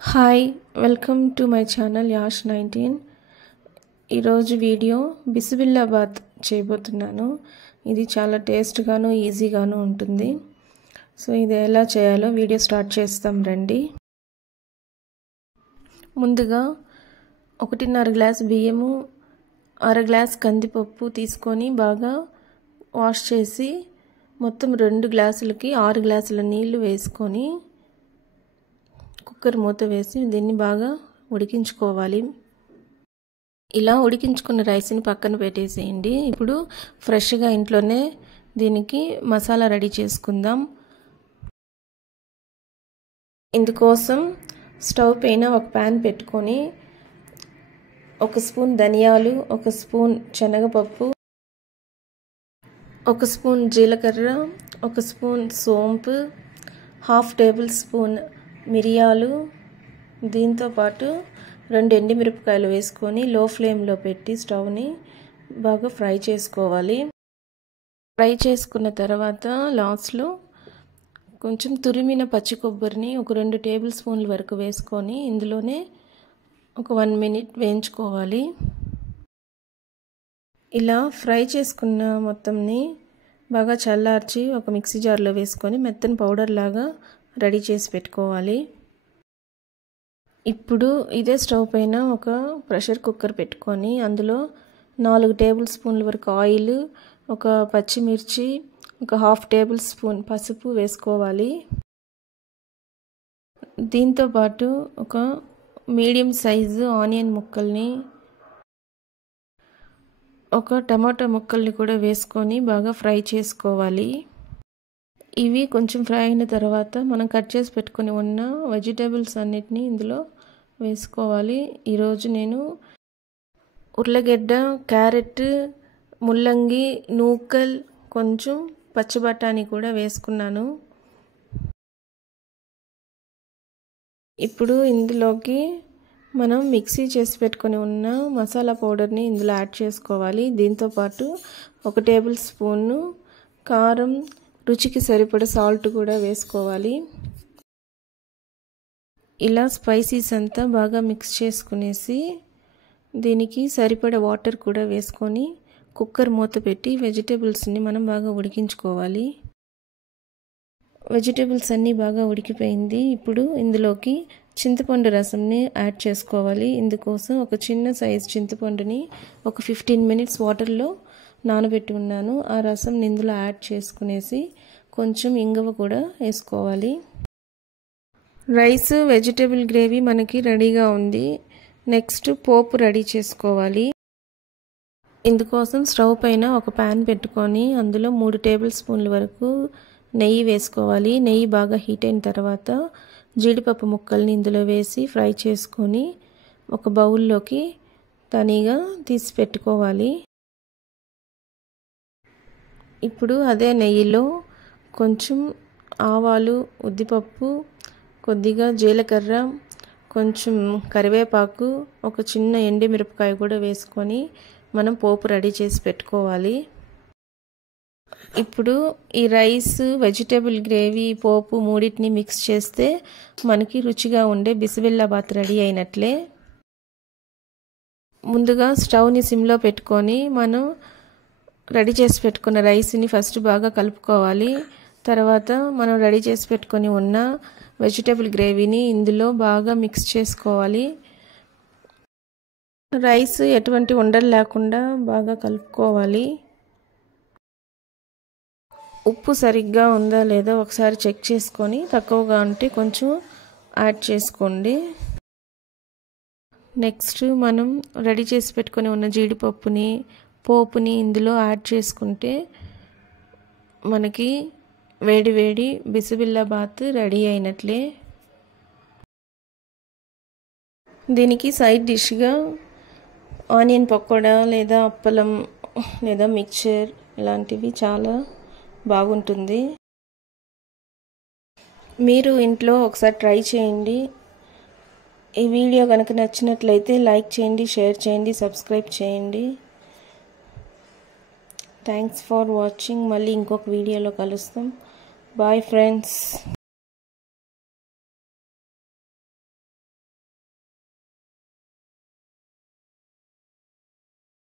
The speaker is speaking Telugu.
Hi welcome to my channel Yash 19. ఈరోజు వీడియో బిసిబిల్లాబాత్ చేయబోతున్నాను. ఇది చాలా టేస్ట్గాను ఈజీగాను ఉంటుంది. సో ఇది ఎలా చేయాలో వీడియో స్టార్ట్ చేస్తాం రండి. ముందుగా 1.5 గ్లాస్ బియ్యము, 1/2 గ్లాస్ కందిపప్పు తీసుకొని బాగా వాష్ చేసి మొత్తం 2 గ్లాసులకి 6 గ్లాసుల నీళ్లు వేసుకొని కుక్కర్ మూత వేసి దీన్ని బాగా ఉడికించుకోవాలి. ఇలా ఉడికించుకున్న రైస్ని పక్కన పెట్టేసేయండి. ఇప్పుడు ఫ్రెష్గా ఇంట్లోనే దీనికి మసాలా రెడీ చేసుకుందాం. ఇందుకోసం స్టవ్ పైన ఒక ప్యాన్ పెట్టుకొని 1 స్పూన్ ధనియాలు, 1 స్పూన్ శనగపప్పు, 1 స్పూన్ జీలకర్ర, 1 స్పూన్ సోంపు, 1/2 టేబుల్ స్పూన్ మిరియాలు, దీంతో పాటు 2 ఎండుమిరపకాయలు వేసుకొని లో ఫ్లేమ్లో పెట్టి స్టవ్ని బాగా ఫ్రై చేసుకోవాలి. ఫ్రై చేసుకున్న తర్వాత లాస్ట్లో కొంచెం తురిమిన పచ్చి కొబ్బరిని ఒక 2 టేబుల్ స్పూన్ల వరకు వేసుకొని ఇందులోనే ఒక 1 మినిట్ వేయించుకోవాలి. ఇలా ఫ్రై చేసుకున్న మొత్తంని బాగా చల్లార్చి ఒక మిక్సీ జార్లో వేసుకొని మెత్తని పౌడర్ లాగా రెడీ చేసి పెట్టుకోవాలి. ఇప్పుడు ఇదే స్టవ్ పైన ఒక ప్రెషర్ కుక్కర్ పెట్టుకొని అందులో 4 టేబుల్ స్పూన్ల వరకు ఆయిల్, ఒక పచ్చిమిర్చి, ఒక 1/2 టేబుల్ స్పూన్ పసుపు వేసుకోవాలి. దీంతో పాటు ఒక మీడియం సైజు ఆనియన్ ముక్కల్ని, ఒక టమాటా ముక్కల్ని కూడా వేసుకొని బాగా ఫ్రై చేసుకోవాలి. ఇవి కొంచెం ఫ్రై అయిన తర్వాత మనం కట్ చేసి పెట్టుకొని ఉన్న వెజిటేబుల్స్ అన్నిటిని ఇందులో వేసుకోవాలి. ఈరోజు నేను ఉర్లగడ్డ, క్యారెట్, ముల్లంగి, నూకల్, కొంచెం పచ్చి బఠానీ కూడా వేసుకున్నాను. ఇప్పుడు ఇందులోకి మనం మిక్సీ చేసి పెట్టుకొని ఉన్న మసాలా పౌడర్ని ఇందులో యాడ్ చేసుకోవాలి. దీంతోపాటు 1 టేబుల్ స్పూను కారం, రుచికి సరిపడ సాల్ట్ కూడా వేసుకోవాలి. ఇలా స్పైసీస్ అంతా బాగా మిక్స్ చేసుకునేసి దీనికి సరిపడ వాటర్ కూడా వేసుకొని కుక్కర్ మూత పెట్టి వెజిటేబుల్స్ని మనం బాగా ఉడికించుకోవాలి. వెజిటేబుల్స్ అన్నీ బాగా ఉడికిపోయింది. ఇప్పుడు ఇందులోకి చింతపండు రసంని యాడ్ చేసుకోవాలి. ఇందుకోసం ఒక చిన్న సైజు చింతపండుని ఒక 15 మినిట్స్ వాటర్లో నానబెట్టి ఉన్నాను. ఆ రసం ఇందులో యాడ్ చేసుకునేసి కొంచెం ఇంగువ కూడా వేసుకోవాలి. రైస్ వెజిటేబుల్ గ్రేవీ మనకి రెడీగా ఉంది. నెక్స్ట్ పోపు రెడీ చేసుకోవాలి. ఇందుకోసం స్టవ్ పైన ఒక ప్యాన్ పెట్టుకొని అందులో 3 టేబుల్ స్పూన్ల వరకు నెయ్యి వేసుకోవాలి. నెయ్యి బాగా హీట్ అయిన తర్వాత జీడిపప్పు ముక్కల్ని ఇందులో వేసి ఫ్రై చేసుకొని ఒక బౌల్లోకి తనీగా తీసి పెట్టుకోవాలి. ఇప్పుడు అదే నెయ్యిలో కొంచెం ఆవాలు, ఉద్దిపప్పు, కొద్దిగా జీలకర్ర, కొంచెం కరివేపాకు, ఒక చిన్న ఎండుమిరపకాయ కూడా వేసుకొని మనం పోపు రెడీ చేసి పెట్టుకోవాలి. ఇప్పుడు ఈ రైస్, వెజిటేబుల్ గ్రేవీ, పోపు మూడింటిని మిక్స్ చేస్తే మనకి రుచిగా ఉండే బిసిబిల్లాబాత్ రెడీ అయినట్లే. ముందుగా స్టవ్ని సిమ్లో పెట్టుకొని మనం రెడీ చేసి పెట్టుకున్న రైస్ని ఫస్ట్ బాగా కలుపుకోవాలి. తర్వాత మనం రెడీ చేసి పెట్టుకొని ఉన్న వెజిటేబుల్ గ్రేవీని ఇందులో బాగా మిక్స్ చేసుకోవాలి. రైస్ ఎటువంటి ఉండలు లేకుండా బాగా కలుపుకోవాలి. ఉప్పు సరిగ్గా ఉందా లేదా ఒకసారి చెక్ చేసుకొని తక్కువగా ఉంటే కొంచెం యాడ్ చేసుకోండి. నెక్స్ట్ మనం రెడీ చేసి పెట్టుకొని ఉన్న జీడిపప్పుని, పోపుని ఇందులో యాడ్ చేసుకుంటే మనకి వేడి వేడి బిసిబిల్లాబాత్ రెడీ అయినట్లే. దీనికి సైడ్ డిష్గా ఆనియన్ పకోడా లేదా అప్పలం లేదా మిక్చర్ ఇలాంటివి చాలా బాగుంటుంది. మీరు ఇంట్లో ఒకసారి ట్రై చేయండి. ఈ వీడియో కనుక నచ్చినట్లయితే లైక్ చేయండి, షేర్ చేయండి, సబ్స్క్రైబ్ చేయండి. Thanks for watching. మళ్ళీ ఇంకొక వీడియోలో కలుస్తాం. Bye friends.